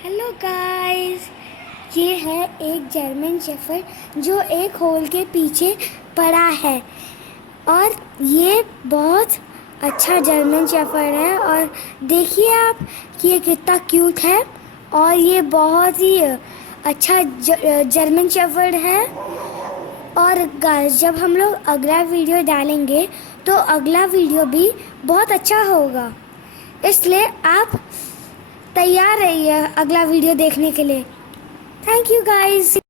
Hello guys, ये है एक जर्मन शेफर्ड जो एक होल के पीछे पड़ा है। और ये बहुत अच्छा जर्मन शेफर्ड है। और देखिए आप कि ये कितना क्यूट है। और ये बहुत ही अच्छा जर्मन शेफर्ड है। और गाइस, जब हम लोग अगला वीडियो डालेंगे तो अगला वीडियो भी बहुत अच्छा होगा, इसलिए आप तैयार रहिए अगला वीडियो देखने के लिए। Thank you guys.